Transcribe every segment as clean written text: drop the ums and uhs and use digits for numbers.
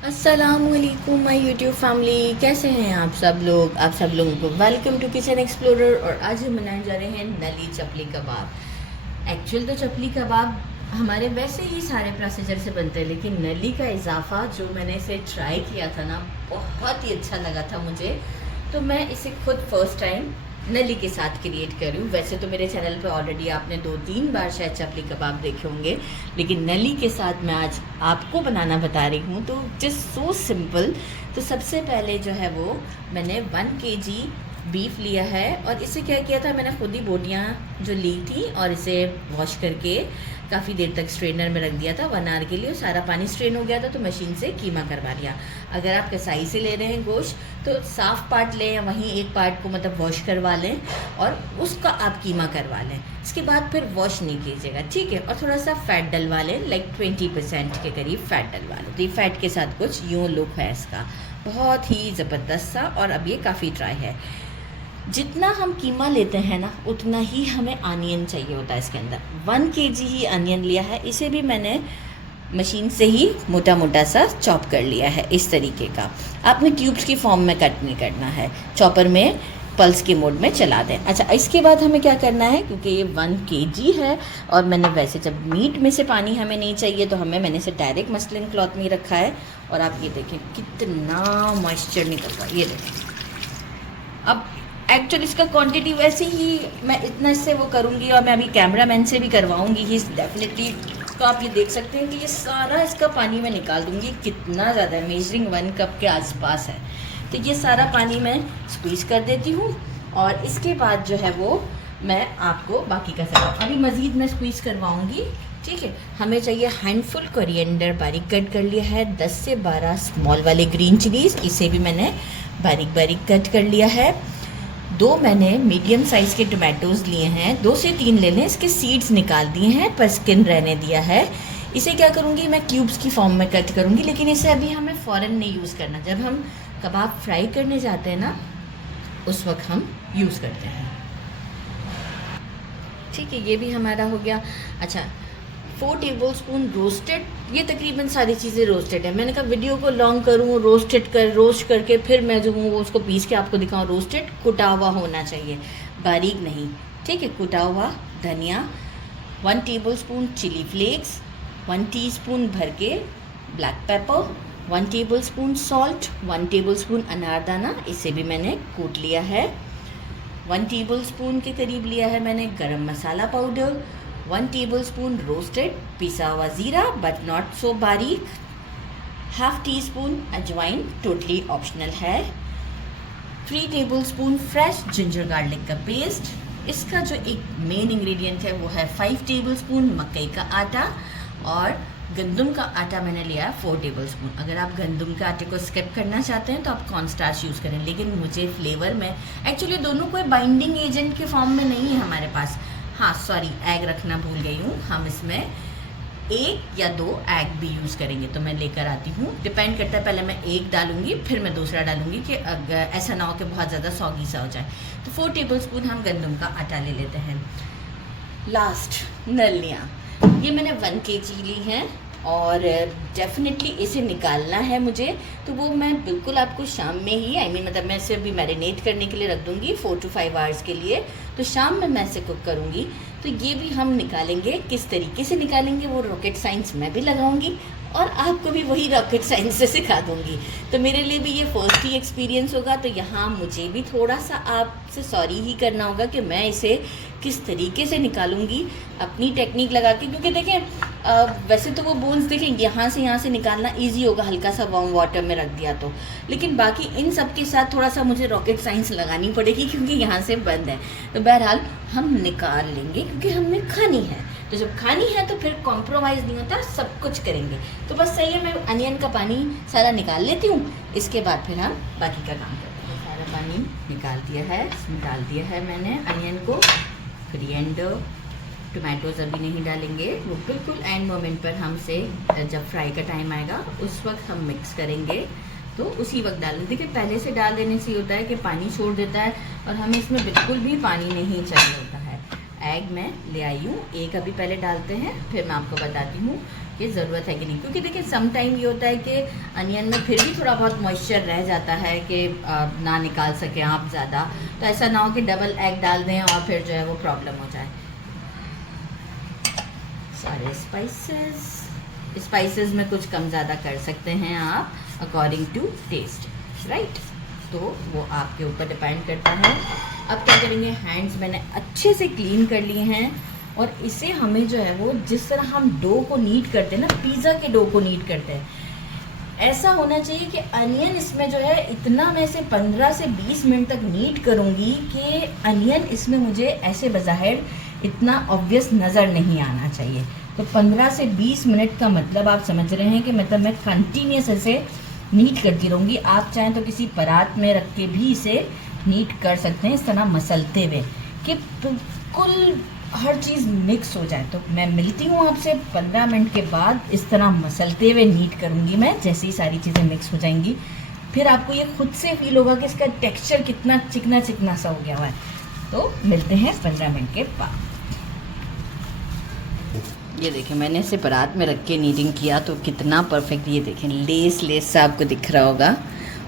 अस्सलामुअलैकुम my YouTube family, कैसे हैं आप सब लोग। आप सब लोगों को वेलकम टू किचन एक्सप्लोरर। और आज हम बनाने जा रहे हैं नली चपली कबाब। एक्चुअल तो चपली कबाब हमारे वैसे ही सारे प्रोसीजर से बनते हैं, लेकिन नली का इजाफा जो मैंने इसे ट्राई किया था ना, बहुत ही अच्छा लगा था मुझे। तो मैं इसे खुद फर्स्ट टाइम नली के साथ क्रिएट कर रही हूँ। वैसे तो मेरे चैनल पे ऑलरेडी आपने 2-3 बार शायद चपली कबाब देखे होंगे, लेकिन नली के साथ मैं आज आपको बनाना बता रही हूँ। तो जस्ट सो सिंपल। तो सबसे पहले जो है वो मैंने 1 kg बीफ लिया है, और इसे क्या किया था, मैंने खुद ही बोटियाँ जो ली थी और इसे वॉश करके काफ़ी देर तक स्ट्रेनर में रख दिया था 1 आवर के लिए। सारा पानी स्ट्रेन हो गया था, तो मशीन से कीमा करवा लिया। अगर आप कसाई से ले रहे हैं गोश्त, तो साफ़ पार्ट लें या वहीं एक पार्ट को मतलब वॉश करवा लें और उसका आप कीमा करवा लें। इसके बाद फिर वॉश नहीं कीजिएगा, ठीक है। और थोड़ा सा फ़ैट डलवा लें, लाइक 20% के करीब फ़ैट डलवा लें। तो ये फ़ैट के साथ कुछ यूँ लुक है इसका, बहुत ही ज़बरदस्त सा। और अब ये काफ़ी ड्राई है। जितना हम कीमा लेते हैं ना, उतना ही हमें अनियन चाहिए होता है इसके अंदर। 1 kg ही अनियन लिया है। इसे भी मैंने मशीन से ही मोटा मोटा सा चॉप कर लिया है इस तरीके का। आपने ट्यूब्स की फॉर्म में कट नहीं करना है, चॉपर में पल्स के मोड में चला दें। अच्छा, इसके बाद हमें क्या करना है, क्योंकि ये 1 kg है और मैंने वैसे जब मीट में से पानी हमें नहीं चाहिए, तो मैंने इसे डायरेक्ट मसलिन क्लॉथ में ही रखा है। और आप ये देखें कितना मॉइस्चर निकल रहा है, ये देखें। अब एक्चुअली इसका क्वांटिटी वैसे ही मैं इतना इससे वो करूँगी, और मैं अभी कैमरामैन से भी करवाऊँगी ही डेफिनेटली। तो आप ये देख सकते हैं कि ये सारा इसका पानी मैं निकाल दूँगी। कितना ज़्यादा है, मेजरिंग 1 कप के आसपास है। तो ये सारा पानी मैं स्क्वीज़ कर देती हूँ, और इसके बाद जो है वो मैं आपको बाकी का सब अभी मज़ीद मैं स्क्वीज़ करवाऊँगी, ठीक है। हमें चाहिए हैंडफुल कोरिएंडर, बारीक कट कर लिया है। 10 से 12 स्मॉल वाले ग्रीन चिलीज़, इसे भी मैंने बारीक बारीक कट कर लिया है। 2 मैंने मीडियम साइज़ के टोमेटोज़ लिए हैं, 2 से 3 ले लें। इसके सीड्स निकाल दिए हैं, पर स्किन रहने दिया है। इसे क्या करूँगी, मैं क्यूब्स की फॉर्म में कट करूँगी, लेकिन इसे अभी हमें फ़ौरन नहीं यूज़ करना। जब हम कबाब फ्राई करने जाते हैं ना, उस वक्त हम यूज़ करते हैं, ठीक है। ये भी हमारा हो गया। अच्छा, 4 टेबलस्पून रोस्टेड, ये तकरीबन सारी चीज़ें रोस्टेड है। मैंने कहा वीडियो को लॉन्ग करूँ, रोस्ट करके फिर मैं जो हूँ वो उसको पीस के आपको दिखाऊँ। रोस्टेड कुटा हुआ होना चाहिए, बारीक नहीं, ठीक है। कुटा हुआ धनिया, 1 टेबलस्पून चिली फ्लेक्स, 1 टीस्पून भर के black pepper, 1 tablespoon salt, 1 tablespoon अनारदाना, इसे भी मैंने कूट लिया है। 1 टेबलस्पून के करीब लिया है मैंने गरम मसाला पाउडर, 1 टेबलस्पून रोस्टेड पिसा हुआ ज़ीरा बट नॉट सो बारीक, हाफ टी स्पून अजवाइन, टोटली ऑप्शनल है। 3 टेबलस्पून फ्रेश जिंजर गार्लिक का पेस्ट। इसका जो एक मेन इंग्रेडिएंट है वो है 5 टेबलस्पून मकई का आटा, और गंदम का आटा मैंने लिया है 4 टेबलस्पून। अगर आप गंदम के आटे को स्किप करना चाहते हैं तो आप कॉर्नस्टार्च यूज़ करें, लेकिन मुझे फ्लेवर में एक्चुअली दोनों कोई बाइंडिंग एजेंट के फॉर्म में नहीं है हमारे पास। हाँ सॉरी, एग रखना भूल गई हूँ। हम इसमें 1 या 2 एग भी यूज़ करेंगे, तो मैं लेकर आती हूँ। डिपेंड करता है, पहले मैं एक डालूंगी फिर मैं दूसरा डालूंगी, कि अगर ऐसा ना हो कि बहुत ज़्यादा सॉगी सा हो जाए। तो 4 टेबलस्पून हम गंदम का आटा ले लेते हैं। लास्ट नलियाँ, ये मैंने 1 kg ली हैं, और डेफिनेटली इसे निकालना है मुझे। तो वो मैं बिल्कुल आपको शाम में ही मतलब मैं इसे अभी मैरिनेट करने के लिए रख दूँगी 4 to 5 आवर्स के लिए। तो शाम में मैं इसे कुक करूँगी। तो ये भी हम निकालेंगे। किस तरीके से निकालेंगे वो रॉकेट साइंस मैं भी लगाऊंगी, और आपको भी वही रॉकेट साइंस से सिखा दूंगी। तो मेरे लिए भी ये फर्स्ट ही एक्सपीरियंस होगा। तो यहाँ मुझे भी थोड़ा सा आपसे सॉरी ही करना होगा कि मैं इसे किस तरीके से निकालूंगी अपनी टेक्निक लगा के। क्योंकि देखें, वैसे तो वो बोन्स देखें यहाँ से निकालना ईजी होगा, हल्का सा वार्म वाटर में रख दिया तो। लेकिन बाकी इन सब के साथ थोड़ा सा मुझे रॉकेट साइंस लगानी पड़ेगी, क्योंकि यहाँ से बंद है। तो बहरहाल हम निकाल लेंगे, क्योंकि हमने खानी है। तो जब खानी है तो फिर कॉम्प्रोमाइज़ नहीं होता, सब कुछ करेंगे। तो बस सही है, मैं अनियन का पानी सारा निकाल लेती हूँ। इसके बाद फिर हम बाकी का काम करते हैं। सारा पानी निकाल दिया है, इसमें डाल दिया है मैंने अनियन को। कोरिएंडर, टोमेटोज़ अभी नहीं डालेंगे, वो बिल्कुल एंड मोमेंट पर हमसे जब फ्राई का टाइम आएगा उस वक्त हम मिक्स करेंगे, तो उसी वक्त डालें। देखिए, पहले से डाल देने से होता है कि पानी छोड़ देता है, और हमें इसमें बिल्कुल भी पानी नहीं चाहिए होता है। एग मैं ले आई हूँ, एक अभी पहले डालते हैं, फिर मैं आपको बताती हूँ कि ज़रूरत है कि नहीं, क्योंकि देखिए सम टाइम ये होता है कि अनियन में फिर भी थोड़ा बहुत मॉइस्चर रह जाता है कि ना निकाल सकें आप ज़्यादा, तो ऐसा ना हो कि डबल एग डाल दें और फिर जो है वो प्रॉब्लम हो जाए। सारे स्पाइसेस में कुछ कम ज़्यादा कर सकते हैं आप अकॉर्डिंग टू टेस्ट, राइट। तो वो आपके ऊपर डिपेंड करता है। अब क्या करेंगे, हैंड्स मैंने अच्छे से क्लीन कर लिए हैं और इसे हमें जो है वो जिस तरह हम डो को नीट करते हैं ना, पिज़्ज़ा के डो को नीट करते हैं, ऐसा होना चाहिए कि अनियन इसमें जो है इतना मैं इसे 15 से 20 मिनट तक नीट करूँगी कि अनियन इसमें मुझे ऐसे बज़ाहिर इतना ऑब्वियस नज़र नहीं आना चाहिए। तो 15 से 20 मिनट का मतलब आप समझ रहे हैं कि मतलब मैं कंटिन्यूस ऐसे नीट करती रहूँगी। आप चाहें तो किसी परात में रख के भी इसे नीट कर सकते हैं, इस तरह मसलते हुए कि बिल्कुल हर चीज़ मिक्स हो जाए। तो मैं मिलती हूँ आपसे 15 मिनट के बाद। इस तरह मसलते हुए नीट करूँगी मैं, जैसे ही सारी चीज़ें मिक्स हो जाएंगी फिर आपको ये खुद से फील होगा कि इसका टेक्सचर कितना चिकना चिकना सा हो गया हुआ है। तो मिलते हैं 15 मिनट के बाद। ये देखें मैंने इसे परात में रख के नीटिंग किया तो कितना परफेक्ट, ये देखें लेस सा आपको दिख रहा होगा।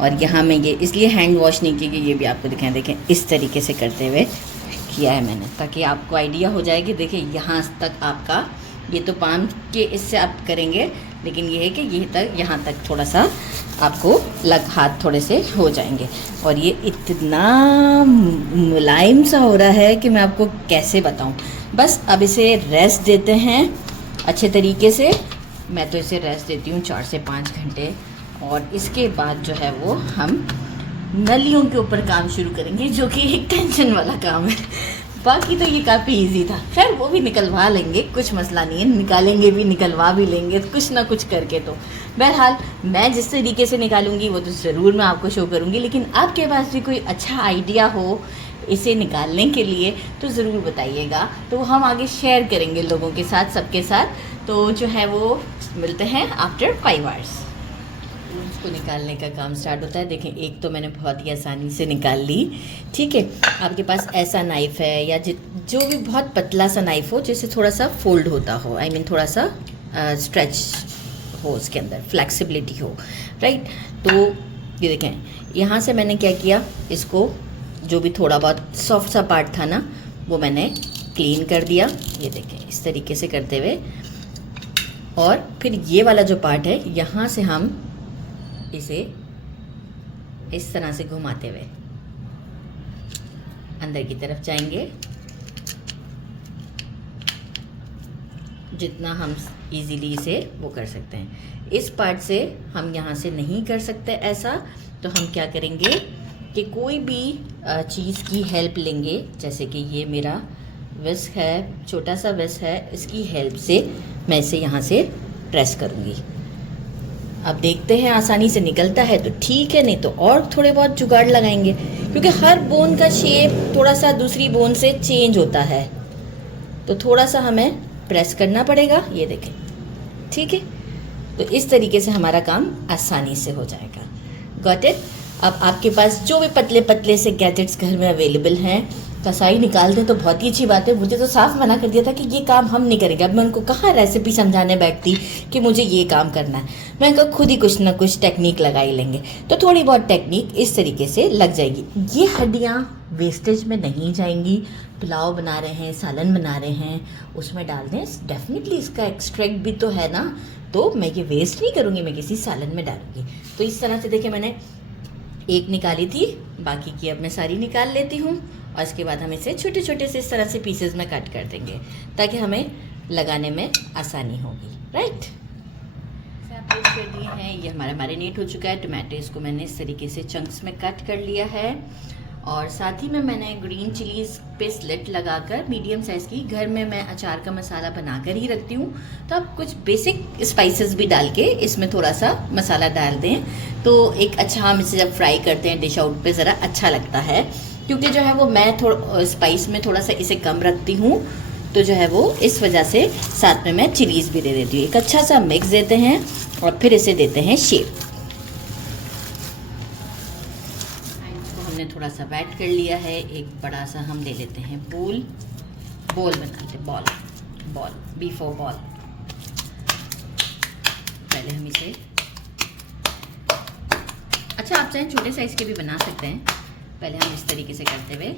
और यहाँ मैं ये इसलिए हैंड वॉश नहीं की कि ये भी आपको दिखाएं, देखें इस तरीके से करते हुए किया है मैंने, ताकि आपको आइडिया हो जाए कि देखिए यहाँ तक आपका, ये तो पाम के इससे आप करेंगे, लेकिन ये है कि ये तक यहाँ तक थोड़ा सा आपको हाथ थोड़े से हो जाएंगे। और ये इतना मुलायम सा हो रहा है कि मैं आपको कैसे बताऊँ। बस अब इसे रेस्ट देते हैं अच्छे तरीके से। मैं तो इसे रेस्ट देती हूँ 4 से 5 घंटे, और इसके बाद जो है वो हम नलियों के ऊपर काम शुरू करेंगे, जो कि एक टेंशन वाला काम है। बाकी तो ये काफ़ी इजी था, खैर वो भी निकलवा लेंगे, कुछ मसला नहीं है, निकालेंगे भी निकलवा भी लेंगे कुछ ना कुछ करके। तो बहरहाल मैं जिस तरीके से निकालूंगी वो तो ज़रूर मैं आपको शो करूंगी, लेकिन आपके पास भी कोई अच्छा आइडिया हो इसे निकालने के लिए तो ज़रूर बताइएगा, तो हम आगे शेयर करेंगे लोगों के साथ, सबके साथ। तो जो है वो मिलते हैं आफ्टर 5 आवर्स। उसको निकालने का काम स्टार्ट होता है। देखें एक तो मैंने बहुत ही आसानी से निकाल ली, ठीक है। आपके पास ऐसा नाइफ़ है या जो भी बहुत पतला सा नाइफ़ हो जिससे थोड़ा सा फोल्ड होता हो, आई मीन थोड़ा सा स्ट्रेच हो, उसके अंदर फ्लेक्सिबिलिटी हो, राइट। तो ये देखें यहाँ से मैंने क्या किया, इसको जो भी थोड़ा बहुत सॉफ्ट सा पार्ट था ना वो मैंने क्लीन कर दिया, ये देखें इस तरीके से करते हुए। और फिर ये वाला जो पार्ट है यहाँ से हम इसे इस तरह से घुमाते हुए अंदर की तरफ जाएंगे, जितना हम इजीली इसे वो कर सकते हैं। इस पार्ट से हम यहाँ से नहीं कर सकते ऐसा, तो हम क्या करेंगे कि कोई भी चीज़ की हेल्प लेंगे, जैसे कि ये मेरा विस्क है, छोटा सा विस्क है, इसकी हेल्प से मैं इसे यहाँ से प्रेस करूँगी। अब देखते हैं आसानी से निकलता है तो ठीक है, नहीं तो और थोड़े बहुत जुगाड़ लगाएंगे, क्योंकि हर बोन का शेप थोड़ा सा दूसरी बोन से चेंज होता है, तो थोड़ा सा हमें प्रेस करना पड़ेगा। ये देखें, ठीक है। तो इस तरीके से हमारा काम आसानी से हो जाएगा। Got it. अब आपके पास जो भी पतले पतले से गैजेट्स घर में अवेलेबल हैं, कसाई निकाल दें तो बहुत ही अच्छी बात है। मुझे तो साफ मना कर दिया था कि ये काम हम नहीं करेंगे। अब मैं उनको कहाँ रेसिपी समझाने बैठती कि मुझे ये काम करना है, मैं कहा खुद ही कुछ ना कुछ टेक्निक लगा ही लेंगे। तो थोड़ी बहुत टेक्निक इस तरीके से लग जाएगी। ये हड्डियाँ वेस्टेज में नहीं जाएंगी। पुलाव बना रहे हैं, सालन बना रहे हैं, उसमें डाल दें, डेफिनेटली इसका एक्सट्रैक्ट भी तो है ना, तो मैं ये वेस्ट नहीं करूँगी, मैं किसी सालन में डालूंगी। तो इस तरह से देखिए मैंने एक निकाली थी, बाकी की अब मैं सारी निकाल लेती हूँ, और इसके बाद हम इसे छोटे छोटे से इस तरह से पीसेस में कट कर देंगे ताकि हमें लगाने में आसानी होगी, राइट। पेस्ट कर दिए हैं, ये हमारा मैरिनेट हो चुका है। टमाटो इसको मैंने इस तरीके से चंक्स में कट कर लिया है, और साथ ही में मैंने ग्रीन चिलीज़ पे स्लिट लगाकर मीडियम साइज़ की, घर में मैं अचार का मसाला बनाकर ही रखती हूँ, तो आप कुछ बेसिक स्पाइसेस भी डाल के इसमें थोड़ा सा मसाला डाल दें तो एक अच्छा, हम इसे जब फ्राई करते हैं डिश आउट पे ज़रा अच्छा लगता है। क्योंकि जो है वो मैं थोड़ा स्पाइस में थोड़ा सा इसे कम रखती हूँ, तो जो है वो इस वजह से साथ में मैं चिलीज़ भी दे देती हूँ। एक अच्छा सा मिक्स देते हैं और फिर इसे देते हैं शेप। हमने थोड़ा सा वेट कर लिया है, एक बड़ा सा हम ले लेते हैं बॉल बना लेते, बॉल बी फॉर बॉल। पहले हम इसे, अच्छा आप चाहें छोटे साइज़ के भी बना सकते हैं। पहले हम इस तरीके से करते हुए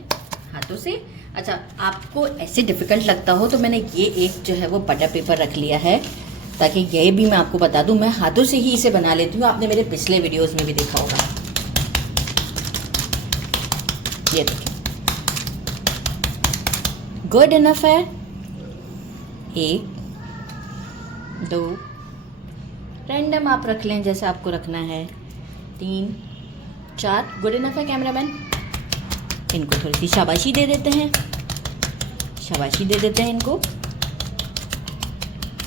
हाथों से, अच्छा आपको ऐसे डिफ़िकल्ट लगता हो तो मैंने ये एक जो है वो बटर पेपर रख लिया है, ताकि ये भी मैं आपको बता दूं, मैं हाथों से ही इसे बना लेती हूँ। आपने मेरे पिछले वीडियोस में भी देखा होगा। ये देखिए, गुड इनफ है। 1 2, रैंडम आप रख लें जैसे आपको रखना है। 3 4, गुड इनफ है कैमरामैन। इनको थोड़ी सी शाबाशी दे देते हैं, शाबाशी दे देते हैं इनको।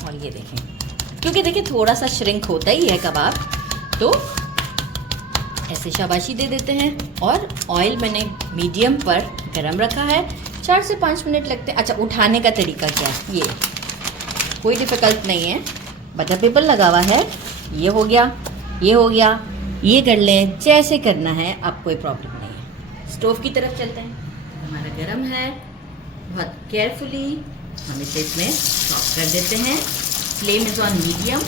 और ये देखें, क्योंकि देखिए थोड़ा सा श्रिंक होता ही है कबाब, तो ऐसे शाबाशी दे देते हैं। और ऑयल मैंने मीडियम पर गरम रखा है। 4 से 5 मिनट लगते हैं। अच्छा, उठाने का तरीका क्या है, ये कोई डिफ़िकल्ट नहीं है, बटर पेपर लगा हुआ है। ये हो गया, ये हो गया, ये कर लें, जैसे करना है, आप कोई प्रॉब्लम नहीं है। स्टोव की तरफ चलते हैं। हमारा गरम है, बहुत केयरफुली हम इसे इसमें चॉप कर देते हैं। Flame is on medium.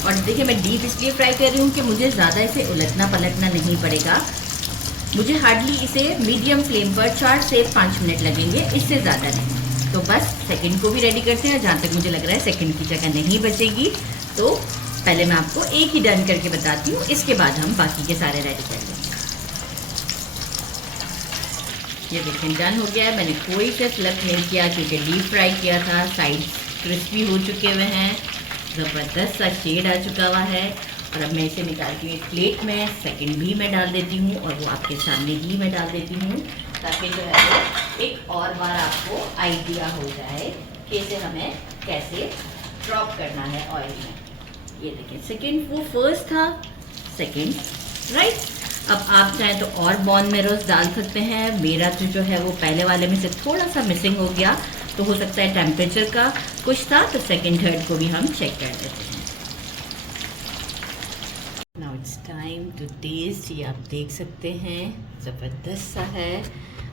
और देखिए मैं डीप इसलिए फ्राई कर रही हूँ कि मुझे ज़्यादा इसे उलटना पलटना नहीं पड़ेगा। मुझे हार्डली इसे मीडियम फ्लेम पर 4 से 5 मिनट लगेंगे, इससे ज़्यादा नहीं। तो बस सेकंड को भी रेडी करते हैं। जहाँ तक मुझे लग रहा है सेकंड की जगह नहीं बचेगी, तो पहले मैं आपको एक ही डन करके बताती हूँ, इसके बाद हम बाकी के सारे रेडी कर लेंगे। ये देखिए डन हो गया है। मैंने कोई सा सेलेक्ट नहीं किया क्योंकि डीप फ्राई किया था। साइड क्रिस्पी हो चुके हुए हैं, ज़बरदस्त सा शेड आ चुका हुआ है। और अब मैं इसे निकालती हूँ एक प्लेट में। सेकंड भी मैं डाल देती हूँ और वो आपके सामने ही मैं डाल देती हूँ, ताकि जो है वो एक और बार आपको आइडिया हो जाए कि इसे हमें कैसे ड्रॉप करना है ऑयल में। ये देखिए सेकंड, वो फर्स्ट था, सेकंड, राइट। अब आप चाहें तो और बॉन मेरोस डाल सकते हैं। मेरा जो है वो पहले वाले में से थोड़ा सा मिसिंग हो गया, तो हो सकता है टेम्परेचर का कुछ था, तो सेकंड थर्ड को भी हम चेक कर लेते हैं। Now it's time to test. ये आप देख सकते हैं ज़बरदस्त सा है,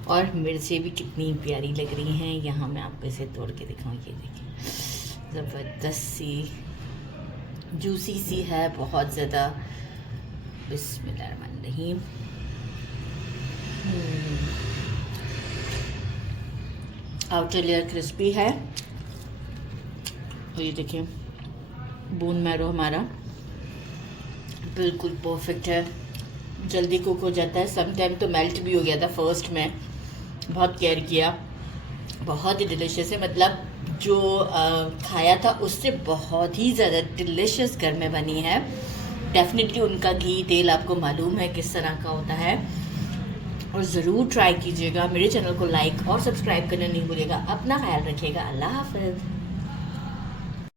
और मिर्चें भी कितनी प्यारी लग रही हैं। यहाँ मैं आपको इसे तोड़ के दिखाऊँ, ये देखिए ज़बरदस्त सी जूसी सी है, बहुत ज़्यादा। बिस्मिल्लाहिर्रहमानिर्रहीम। आउटर लेयर क्रिस्पी है, और ये देखिए बोन मैरो हमारा बिल्कुल परफेक्ट है, जल्दी कुक हो जाता है। सम टाइम तो मेल्ट भी हो गया था फर्स्ट में, बहुत केयर किया। बहुत ही डिलीशियस है, मतलब जो खाया था उससे बहुत ही ज़्यादा डिलीशियस घर में बनी है। डेफिनेटली उनका घी तेल आपको मालूम है किस तरह का होता है, और ज़रूर ट्राई कीजिएगा। मेरे चैनल को लाइक और सब्सक्राइब करना नहीं भूलिएगा। अपना ख्याल रखिएगा। अल्लाह हाफ़िज़।